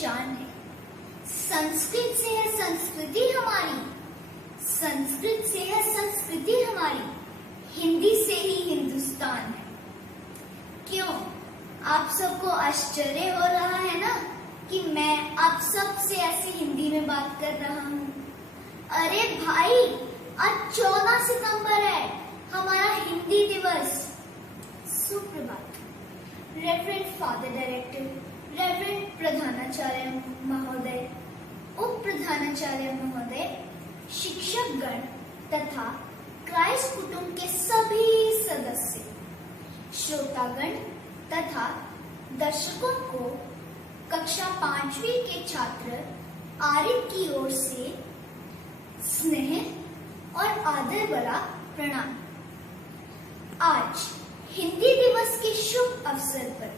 पहचान है। संस्कृत से है संस्कृति हमारी, संस्कृत से है संस्कृति हमारी, हिंदी से ही हिंदुस्तान है। क्यों आप सबको आश्चर्य हो रहा है ना कि मैं आप सब से ऐसे हिंदी में बात कर रहा हूँ? अरे भाई, आज 14 सितंबर है, हमारा हिंदी दिवस। सुप्रभात। रेवरेंड फादर डायरेक्टर, रेवरेंड प्रधानाचार्य महोदय, उप प्रधानाचार्य महोदय, शिक्षकगण तथा क्राइस्ट कुटुंब के सभी सदस्य, श्रोतागण तथा दर्शकों को कक्षा 5वीं के छात्र आरिफ की ओर से स्नेह और आदर भरा प्रणाम। आज हिंदी दिवस के शुभ अवसर पर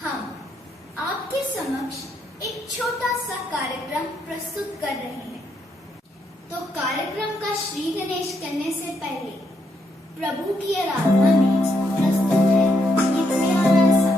हम आपके समक्ष एक छोटा सा कार्यक्रम प्रस्तुत कर रहे हैं। तो कार्यक्रम का श्री गणेश करने से पहले प्रभु की आराधना में प्रस्तुत है ये प्यारा सा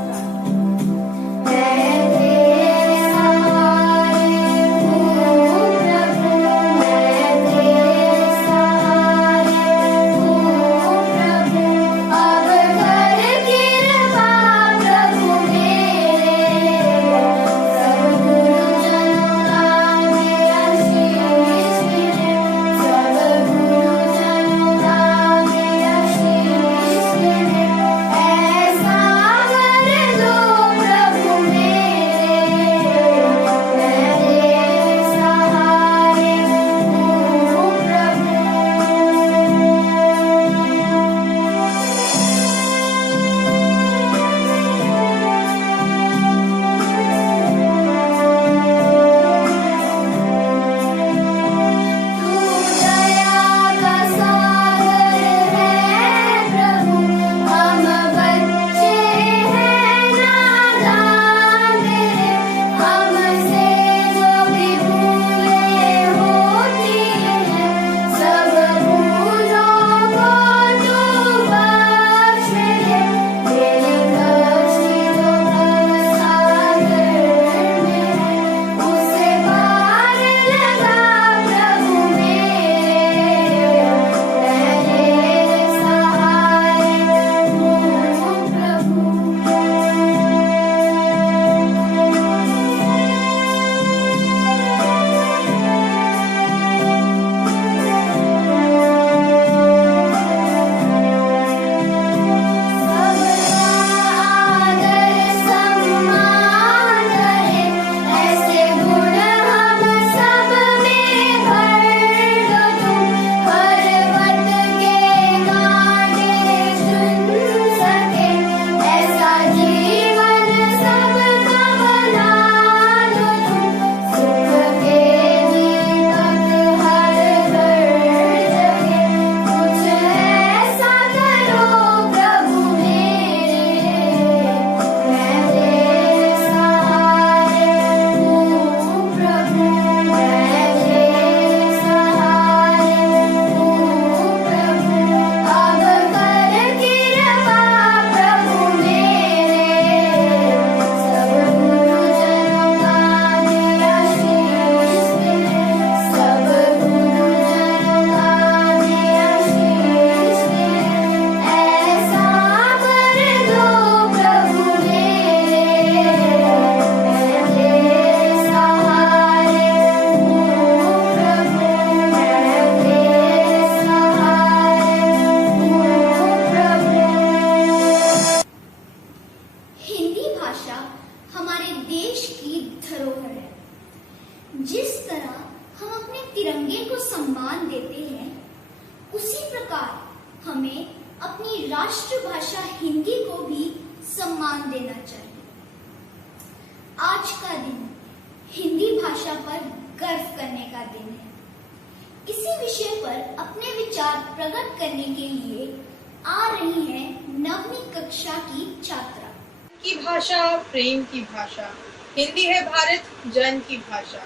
राष्ट्रभाषा हिंदी को भी सम्मान देना चाहिए। आज का दिन हिंदी भाषा पर गर्व करने का दिन है। इसी विषय पर अपने विचार प्रकट करने के लिए आ रही हैं 9वीं कक्षा की छात्रा। की भाषा प्रेम की भाषा, हिंदी है भारत जन की भाषा।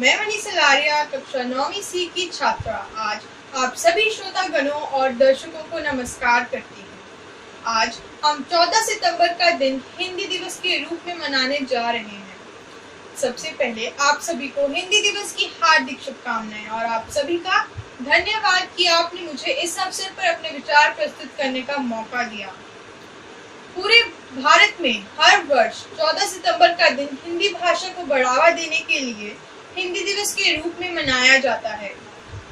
मैं मनी सलारिया कक्षा 9वीं सी की छात्रा आज आप सभी श्रोतागणों और दर्शकों को नमस्कार करती हूँ। आज हम 14 सितंबर का दिन हिंदी दिवस के रूप में मनाने जा रहे हैं। सबसे पहले आप सभी को हिंदी दिवस की हार्दिक शुभकामनाएं और आप सभी का धन्यवाद कि आपने मुझे इस अवसर पर अपने विचार प्रस्तुत करने का मौका दिया। पूरे भारत में हर वर्ष 14 सितंबर का दिन हिंदी भाषा को बढ़ावा देने के लिए हिंदी दिवस के रूप में मनाया जाता है।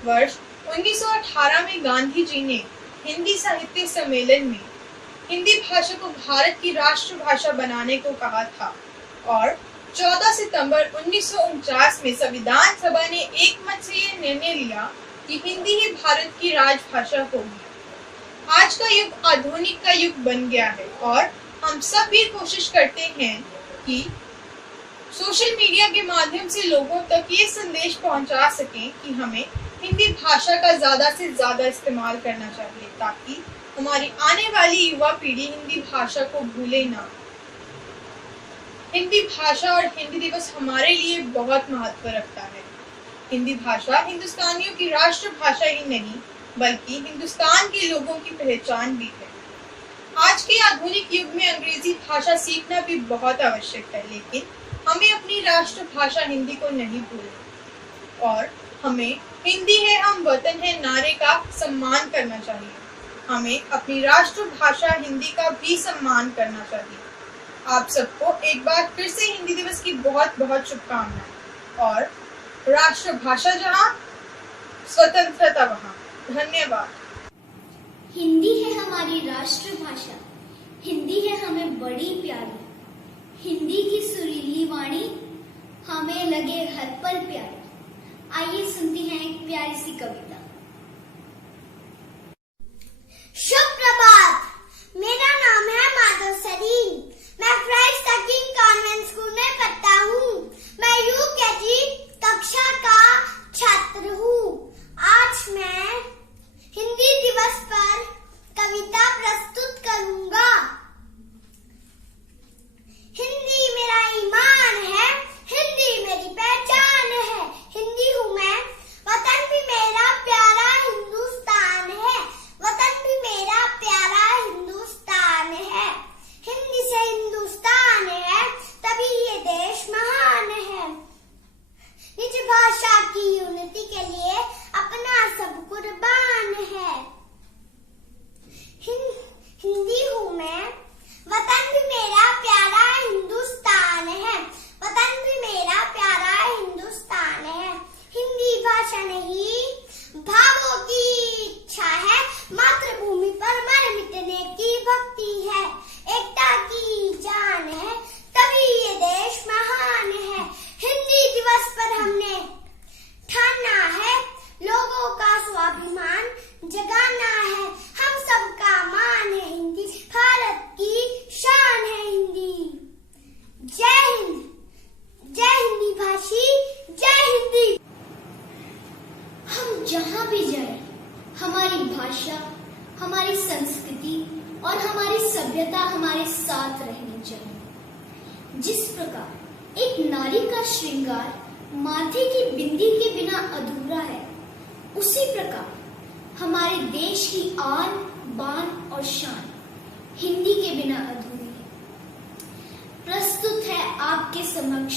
वर्ष 1918 में गांधी जी ने हिंदी साहित्य सम्मेलन में हिंदी भाषा को भारत की राष्ट्रभाषा बनाने को कहा था और 14 सितंबर 1949 में संविधान सभा ने एकमत से यह निर्णय लिया कि हिंदी ही भारत की राजभाषा होगी। आज का युग आधुनिक का युग बन गया है और हम सब भी कोशिश करते हैं कि सोशल मीडिया के माध्यम से लोगों तक ये संदेश पहुंचा सकें कि हमें हिंदी भाषा का ज्यादा से ज्यादा इस्तेमाल करना चाहिए ताकि हमारी आने वाली युवा पीढ़ी हिंदी भाषा को भूले ना। हिंदी भाषा और हिंदी दिवस हमारे लिए बहुत महत्व रखता है। हिंदी भाषा हिंदुस्तानियों की राष्ट्रभाषा ही नहीं बल्कि हिंदुस्तान के लोगों की पहचान भी है। आज के आधुनिक युग में अंग्रेजी भाषा सीखना भी बहुत आवश्यक है, लेकिन हमें अपनी राष्ट्रभाषा हिंदी को नहीं भूलना और हमें हिंदी है हम वतन है नारे का सम्मान करना चाहिए। हमें अपनी राष्ट्रभाषा हिंदी का भी सम्मान करना चाहिए। आप सबको एक बार फिर से हिंदी दिवस की बहुत बहुत शुभकामनाएं और राष्ट्रभाषा जहां स्वतंत्रता वहां। धन्यवाद। हिंदी है हमारी राष्ट्रभाषा, हिंदी है हमें बड़ी प्यारी, हिंदी की सुरीली वाणी हमें लगे हर पल प्यारी। आइए सुनते हैं एक प्यारी सी कविता। शुभ प्रभात, मेरा नाम है माधव सरीन। मैं Christ the king convent school में पढ़ता हूँ। मैं यूकेजी कक्षा का छात्र हूँ। आज मैं हिंदी दिवस पर कविता प्रस्तुत करूंगा। हिंदी मेरा ईमान है, हिंदी मेरी पहचान है, हिंदी हूँ मैं, वतन भी मेरा प्यारा हिंदुस्तान है, वतन भी मेरा प्यारा हिंदुस्तान है। हिंदी से हिंदुस्तान है तभी ये देश महान है। निज भाषा की उन्नति के लिए अपना सब कुर्बान है। हिंदी हूँ मैं, वतन भी मेरा प्यारा हिंदुस्तान है, वतन भी मेरा प्यारा हिंदुस्तान है। हिंदी भाषा नहीं भावों की इच्छा है, मातृभूमि पर मर मिटने की भक्ति है, एकता की जान है तभी ये देश महान है। हिंदी दिवस पर हमने ठाना है लोगों का स्वाभिमान जगाना है। हम सबका मान है हिंदी, भारत की शान है हिंदी। जय हिंद, जय हिंदी भाषी, जय हिंदी। हम जहाँ भी जाएं, हमारी भाषा, हमारी संस्कृति और हमारी सभ्यता हमारे साथ रहनी चाहिए। जिस प्रकार एक नारी का श्रृंगार माथे की बिंदी के बिना अधूरा है, उसी प्रकार हमारे देश की आन बान और शान हिंदी के बिना अधूरी है। प्रस्तुत है आपके समक्ष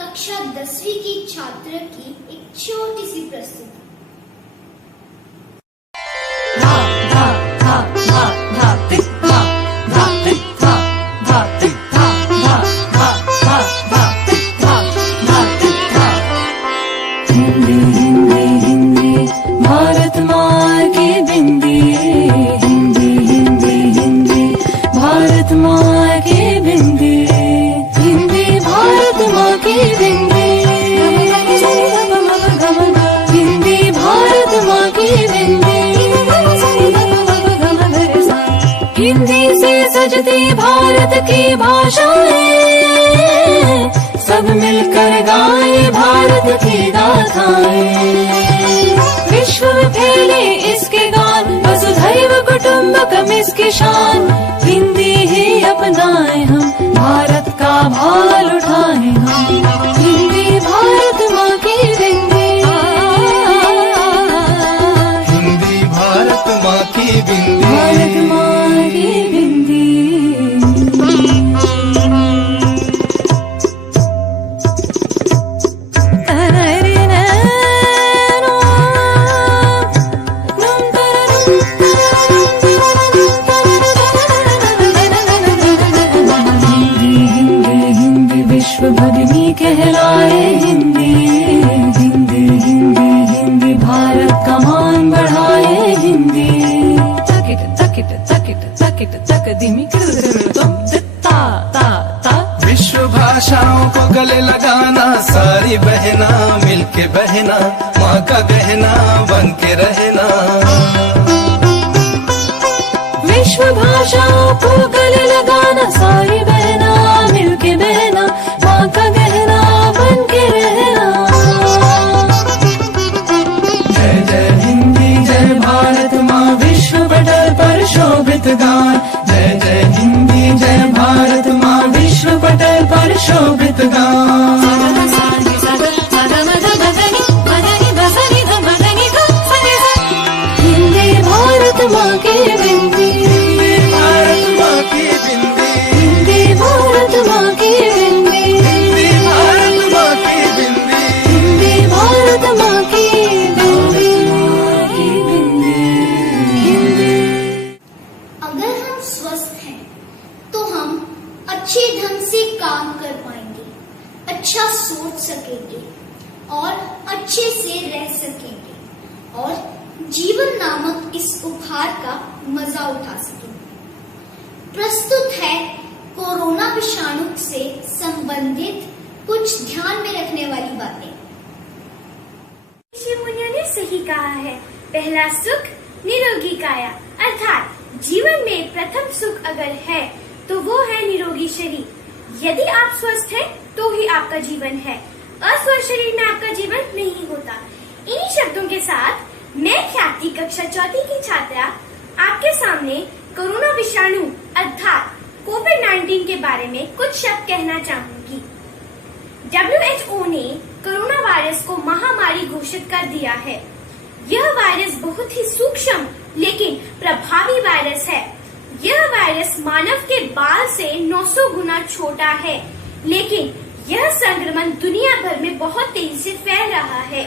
कक्षा 10वीं की छात्र की एक छोटी सी प्रस्तुति। भारत माँ की बिंदी, हिंदी हिंदी हिंदी भारत माँ की बिंदी, हिंदी भारत माँ की बिंदी, हिंदी भारत माँ की बिंदी। हिंदी से सजती भारत की भाषाएं, सब मिलकर गाए भारत की गाथाएं। विश्व में फैले इसके गान, वसुधैव कुटुम्बकम इसकी शान। हिंदी ही अपनाए हम, भारत का भाल उठाए हम, हिंदी भारत माँ की बिंदी, हिंदी भारत माँ की बिंदी, भारत माँ की बिंदी। बहना, माँ का गहना बन के रहना। विश्व भाषाओं को गले लगाना, सारी बहना मिलके बहना, माँ का गहना बन के रहना। जय जय हिंदी जय भारत माँ, विश्व पटल पर शोभित गान। जय जय हिंदी जय भारत माँ, विश्व पटल पर शोभित गान। हिंदी भारत माँ की बिंदी, भारत माँ की बिंदी, हिंदी भारत माँ की बिंदी, भारत माँ की बिंदी। हिंदी भारत माँ की बिंदी, हिंदी। अगर हम स्वस्थ हैं तो हम अच्छे ढंग से काम कर पाएंगे, अच्छा सोच सकेंगे और अच्छे से रह सकेंगे और जीवन नामक इस उपहार का मजा उठा सकेंगे। प्रस्तुत है कोरोना विषाणु से संबंधित कुछ ध्यान में रखने वाली बातें। ऋषि मुनियों ने सही कहा है, पहला सुख निरोगी काया, अर्थात जीवन में प्रथम सुख अगर है तो वो है निरोगी शरीर। यदि आप स्वस्थ हैं तो ही आपका जीवन है, अस्वस्थ शरीर में आपका जीवन नहीं होता। इन्हीं शब्दों के साथ मैं ख्याति कक्षा चौथी की छात्रा आपके सामने कोरोना विषाणु अर्थात कोविड-19 के बारे में कुछ शब्द कहना चाहूंगी। WHO ने कोरोना वायरस को महामारी घोषित कर दिया है। यह वायरस बहुत ही सूक्ष्म लेकिन प्रभावी वायरस है। यह वायरस मानव के बाल से 900 गुना छोटा है, लेकिन यह संक्रमण दुनिया भर में बहुत तेजी से फैल रहा है।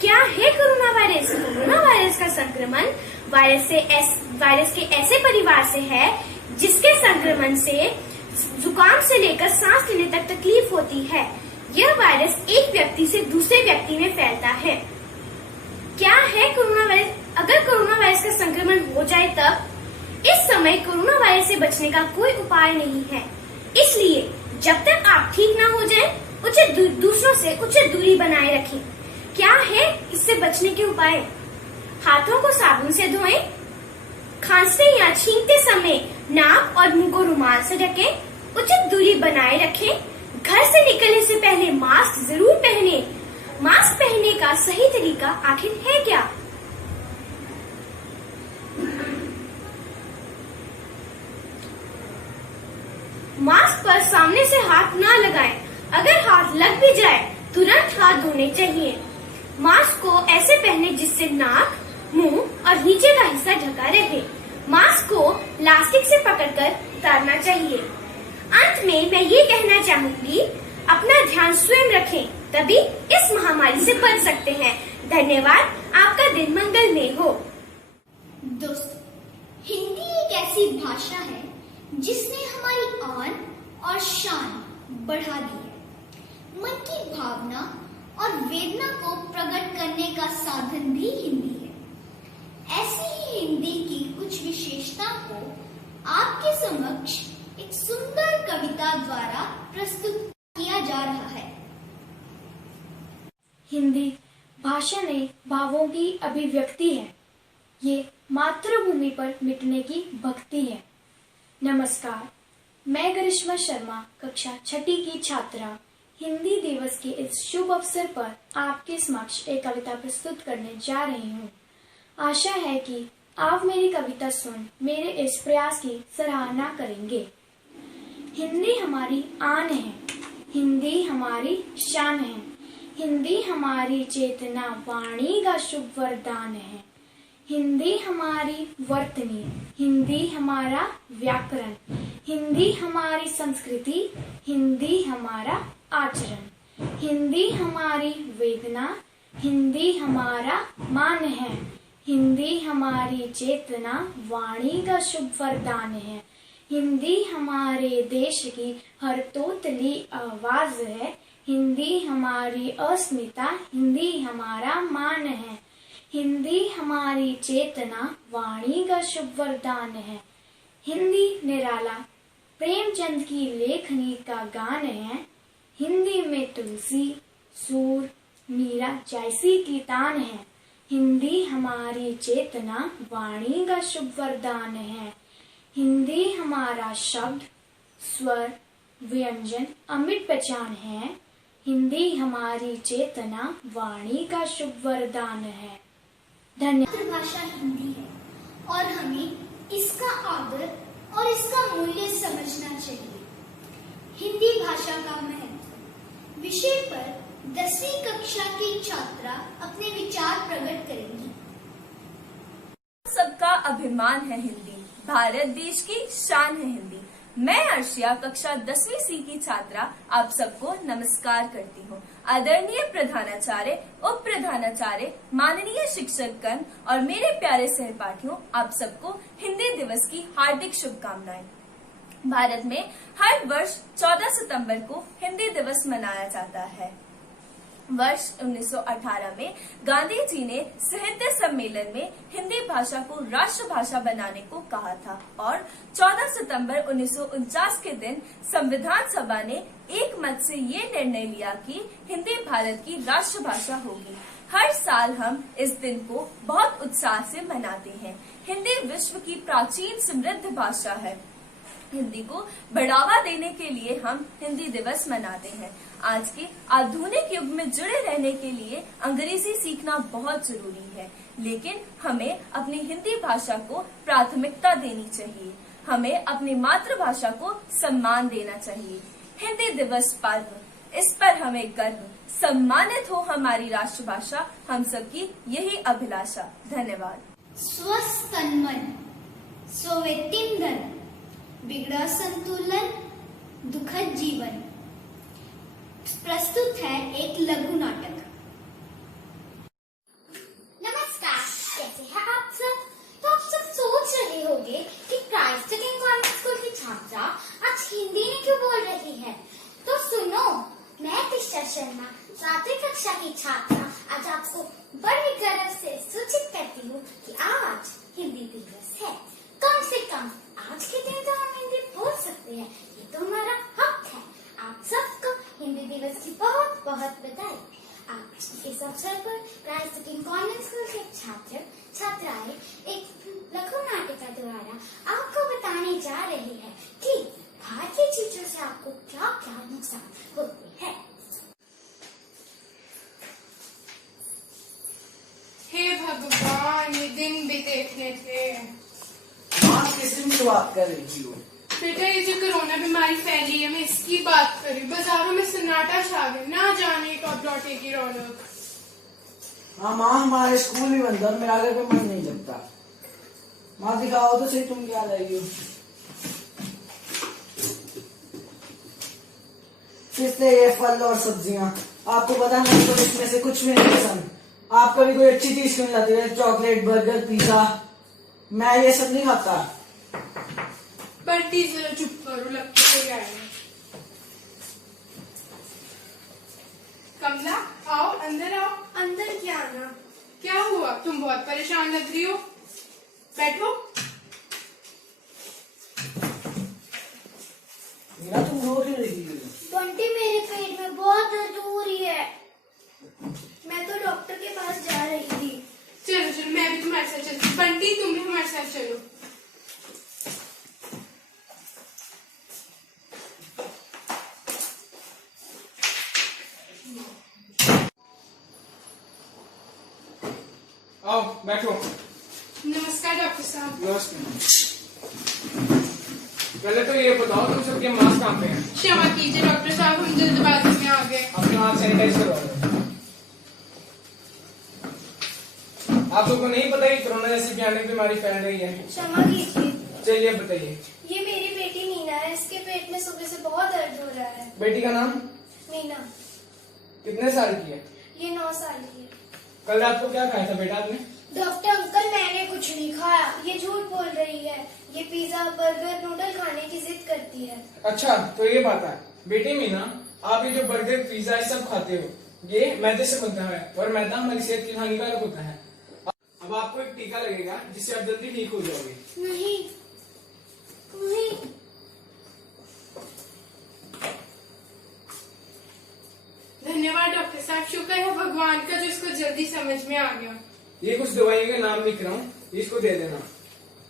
क्या है कोरोना वायरस? कोरोना वायरस का संक्रमण वायरस के ऐसे परिवार से है जिसके संक्रमण से जुकाम से लेकर सांस लेने तक तकलीफ होती है। यह वायरस एक व्यक्ति से दूसरे व्यक्ति में फैलता है। क्या है कोरोना वायरस? अगर कोरोना वायरस का संक्रमण हो जाए तब? इस समय कोरोना वायरस से बचने का कोई उपाय नहीं है, इसलिए जब तक आप ठीक ना हो जाएं, दूसरों से उचित दूरी बनाए रखें। क्या है इससे बचने के उपाय? हाथों को साबुन से धोएं, खांसते या छींकते समय नाक और मुंह को रुमाल से ढकें, उचित दूरी बनाए रखें। घर से निकलने से पहले मास्क जरूर पहनें। मास्क पहनने का सही तरीका आखिर है क्या? मास्क पर सामने से हाथ ना लगाएं। अगर हाथ लग भी जाए तुरंत हाथ धोने चाहिए। मास्क को ऐसे पहने जिससे नाक, मुंह और नीचे का हिस्सा ढका रहे। मास्क को लास्टिक से पकड़कर उतारना चाहिए। अंत में मैं ये कहना चाहूंगी, अपना ध्यान स्वयं रखें, तभी इस महामारी से बच सकते हैं। धन्यवाद। आपका दिन मंगलमय हो। दोस्तों, हिंदी एक ऐसी भाषा है जिसने हमारी आन और शान बढ़ा दी है। मन की भावना और वेदना को प्रकट करने का साधन भी हिंदी है। ऐसी ही हिंदी की कुछ विशेषता को आपके समक्ष एक सुंदर कविता द्वारा प्रस्तुत किया जा रहा है। हिंदी भाषा में भावों की अभिव्यक्ति है। ये मातृभूमि पर मिटने की भक्ति है। नमस्कार, मैं गरिश्मा शर्मा कक्षा छठी की छात्रा हिंदी दिवस के इस शुभ अवसर पर आपके समक्ष एक कविता प्रस्तुत करने जा रही हूँ। आशा है कि आप मेरी कविता सुन मेरे इस प्रयास की सराहना करेंगे। हिंदी हमारी आन है, हिंदी हमारी शान है, हिंदी हमारी चेतना वाणी का शुभ वरदान है। हिंदी हमारी वर्तनी, हिंदी हमारा व्याकरण, हिंदी हमारी संस्कृति, हिंदी हमारा आचरण, हिंदी हमारी वेदना, हिंदी हमारा मान है, हिंदी हमारी चेतना वाणी का शुभ वरदान है। हिंदी हमारे देश की हर तोतली आवाज है, हिंदी हमारी अस्मिता, हिंदी हमारा मान है, हिंदी हमारी चेतना वाणी का शुभ वरदान है। हिंदी निराला प्रेमचंद की लेखनी का गान है। हिंदी में तुलसी, सूर, मीरा जैसी की तान है। हिंदी हमारी चेतना, वाणी का शुभ वरदान है। हिंदी हमारा शब्द, स्वर, व्यंजन अमिट पहचान है। हिंदी हमारी चेतना, वाणी का शुभ वरदान है। धन्यवाद। मातृभाषा हिंदी है और हमें इसका आदर और इसका मूल्य समझना चाहिए। हिंदी भाषा का महत्व विषय पर 10वीं कक्षा की छात्रा अपने विचार प्रकट करेंगी। सबका अभिमान है हिंदी, भारत देश की शान है हिंदी। मैं अर्शिया कक्षा 10वीं सी की छात्रा आप सबको नमस्कार करती हूँ। आदरणीय प्रधानाचार्य, उप प्रधानाचार्य, माननीय शिक्षकगण और मेरे प्यारे सहपाठियों, आप सबको हिंदी दिवस की हार्दिक शुभकामनाएं। भारत में हर वर्ष 14 सितंबर को हिंदी दिवस मनाया जाता है। वर्ष 1918 में गांधी जी ने साहित्य सम्मेलन में हिंदी भाषा को राष्ट्रभाषा बनाने को कहा था और 14 सितंबर 1949 के दिन संविधान सभा ने एक मत से ये निर्णय लिया कि हिंदी भारत की राष्ट्रभाषा होगी। हर साल हम इस दिन को बहुत उत्साह से मनाते हैं। हिंदी विश्व की प्राचीन समृद्ध भाषा है। हिंदी को बढ़ावा देने के लिए हम हिंदी दिवस मनाते हैं। आज के आधुनिक युग में जुड़े रहने के लिए अंग्रेजी सीखना बहुत जरूरी है, लेकिन हमें अपनी हिंदी भाषा को प्राथमिकता देनी चाहिए। हमें अपनी मातृभाषा को सम्मान देना चाहिए। हिंदी दिवस पर्व, इस पर हमें गर्व, सम्मानित हो हमारी राष्ट्रभाषा, हम सबकी यही अभिलाषा। धन्यवाद। स्वस्थ तन मन, सोवेत ईंधन, बिगड़ा संतुलन, दुखद जीवन। प्रस्तुत है एक लघु नाटक। नमस्कार, कैसे हैं आप सब? तो आप सब सोच रहे होंगे कि क्राइस्ट किंग कॉन्वेंट स्कूल की छात्रा आज हिंदी में क्यों बोल रही है। तो सुनो, मैं तिशा शर्मा 7वीं कक्षा की छात्रा आज आपको बड़े गर्व से सूचित करती हूँ कि आज हिंदी दिवस है। कम से कम आज के दिन तो हम हिंदी बोल सकते हैं, ये तो हमारा हक है। आप सबको हिंदी दिवस की बहुत बहुत बधाई। आज इस अवसर पर क्राइस्ट किंग कॉन्वेंट स्कूल के छात्र छात्राएं एक लघु नाटिका द्वारा आपको बताने जा रही है कि भारतीय चीजों से आपको क्या क्या नुकसान होते हैं। हे भगवान, ये दिन भी देखने थे। आप किस दिन की बात कर रही हो? बेटा, ये जो कोरोना बीमारी फैली है, मैं इसकी बात कर रही हूँ। बाजारों में सन्नाटा छा गया, ना जाने कब लौटेगी रौनक। हाँ माँ, हमारे स्कूल भी बंद है, मेरा आगे पे मन नहीं लगता। माँ दिखाओ तो सही, तुम क्या लाई हो? सिर्फ ये फल और सब्जियाँ। आपको पता नहीं तो इसमें से कुछ भी नहीं पसंद। आप कभी कोई अच्छी चीज क्यों लाते हो? चॉकलेट, बर्गर, पिज्जा, मैं ये सब नहीं खाता। बंटी जरा चुप करो, लगता है आए। कमला, आओ, अंदर आओ। अंदर क्या आना? क्या हुआ? तुम बहुत परेशान लग रही हो। बैठो। मेरा तुम रो क्यों रही हो? बंटी, मेरे पेट में बहुत दर्द हो रही है। मैं तो डॉक्टर के पास जा रही थी। चलो चलो, मैं भी तुम्हारे साथ चलती हूँ। बंटी, तुम भी हमारे साथ चलो। आओ बैठो। नमस्कार डॉक्टर साहब। नमस्कार। पहले तो ये बताओ, तुम सबके मास्क कहाँ पे हैं? क्षमा कीजिए डॉक्टर साहब, हम जल्दबाजी में आ गए। अपने हाथ सैनिटाइज करवा लो। आप लोगों को नहीं पता कि कोरोना जैसी भयानक बीमारी फैल रही है? क्षमा कीजिए। चलिए बताइए। ये मेरी बेटी मीना है, इसके पेट में सुबह से बहुत दर्द हो रहा है। बेटी का नाम? मीना। कितने साल की है? ये 9 साल की है। कल रात को क्या खाया था बेटा आपने? डॉक्टर अंकल, मैंने कुछ नहीं खाया। ये झूठ बोल रही है। ये पिज्जा, बर्गर, नूडल खाने की जिद करती है। अच्छा, तो ये बात है। बेटी मीना, आप ये जो बर्गर, पिज्जा ये सब खाते हो, ये मैदे से बनता है और मैदा हमारी सेहत के लिए हानिकारक होता है। अब आपको एक टीका लगेगा जिससे आप जल्दी ठीक हो जाओगे। नहीं नहीं। धन्यवाद डॉक्टर साहब, शुक्र है भगवान का जो इसको जल्दी समझ में आ गया। ये कुछ दवाइयों के नाम लिख रहा हूँ, इसको दे देना।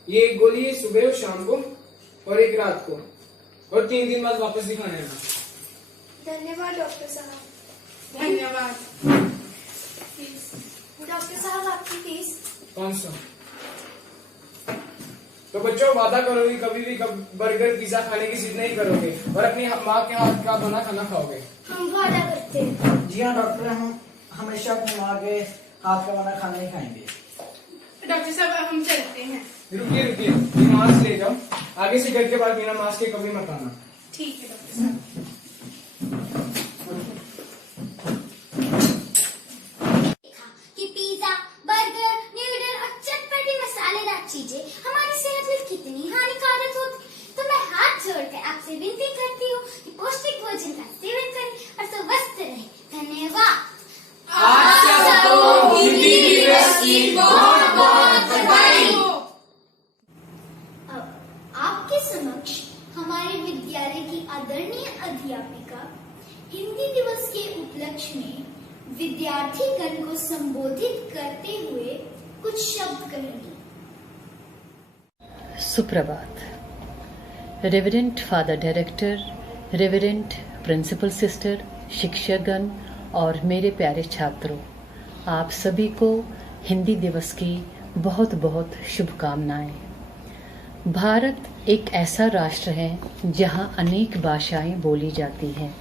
ये एक गोली है सुबह और शाम को और एक रात को, और 3 दिन बाद वापस दिखाने आना। धन्यवाद डॉक्टर साहब। धन्यवाद। डॉक्टर साहब आपकी फीस 500। तो बच्चों वादा करो कि कभी भी बर्गर पिज्जा खाने की जिद नहीं करोगे और अपनी माँ के हाथ का बना खाना खाओगे। हम वादा करते हैं। जी हाँ डॉक्टर, हम हमेशा अपनी माँ के हाथ का बना खाना ही खाएंगे। डॉक्टर साहब अब हम चलते हैं। रुकिए रुकिए, ये मास्क ले जाओ, आगे से घर के बाद बिना मास्क के कभी मत आना। ठीक है डॉक्टर साहब। कि पिज्जा, बर्गर, नूडल और चटपटी मसालेदार चीजें हमारी सेहत में कितनी हानिकारक होती, तो मैं हाथ जोड़कर आपसे विनती करती हूँ कि पौष्टिक भोजन का सेवन करें और स्वस्थ रहें। धन्यवाद। आप सबको हिंदी दिवस की बहुत-बहुत बधाई। अब आपके समक्ष हमारे विद्यालय की आदरणीय अध्यापिका हिंदी दिवस के उपलक्ष्य में विद्यार्थी गण को संबोधित करते हुए कुछ शब्द कहेंगी। सुप्रभात। Reverend father director, reverend principal sister, शिक्षकगण और मेरे प्यारे छात्रों, आप सभी को हिंदी दिवस की बहुत बहुत शुभकामनाएं। भारत एक ऐसा राष्ट्र है जहां अनेक भाषाएं बोली जाती हैं।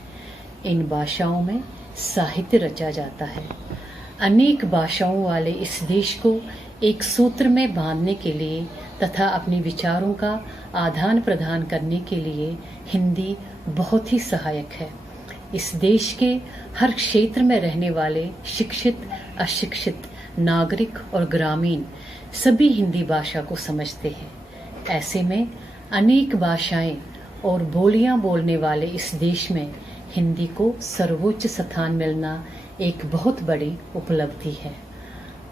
इन भाषाओं में साहित्य रचा जाता है। अनेक भाषाओं वाले इस देश को एक सूत्र में बांधने के लिए तथा अपने विचारों का आदान प्रदान करने के लिए हिंदी बहुत ही सहायक है। इस देश के हर क्षेत्र में रहने वाले शिक्षित, अशिक्षित, नागरिक और ग्रामीण सभी हिंदी भाषा को समझते हैं। ऐसे में अनेक भाषाएं और बोलियां बोलने वाले इस देश में हिंदी को सर्वोच्च स्थान मिलना एक बहुत बड़ी उपलब्धि है।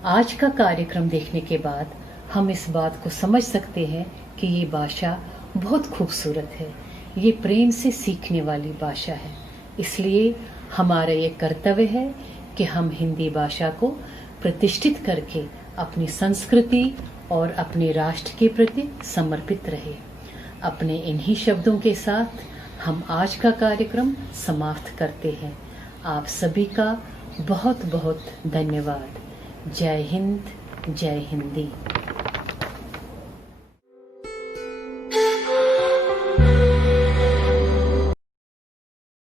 आज का कार्यक्रम देखने के बाद हम इस बात को समझ सकते हैं कि ये भाषा बहुत खूबसूरत है। ये प्रेम से सीखने वाली भाषा है। इसलिए हमारा ये कर्तव्य है कि हम हिंदी भाषा को प्रतिष्ठित करके अपनी संस्कृति और अपने राष्ट्र के प्रति समर्पित रहे। अपने इन्हीं शब्दों के साथ हम आज का कार्यक्रम समाप्त करते हैं। आप सभी का बहुत बहुत धन्यवाद। जय हिंद, जय हिंदी।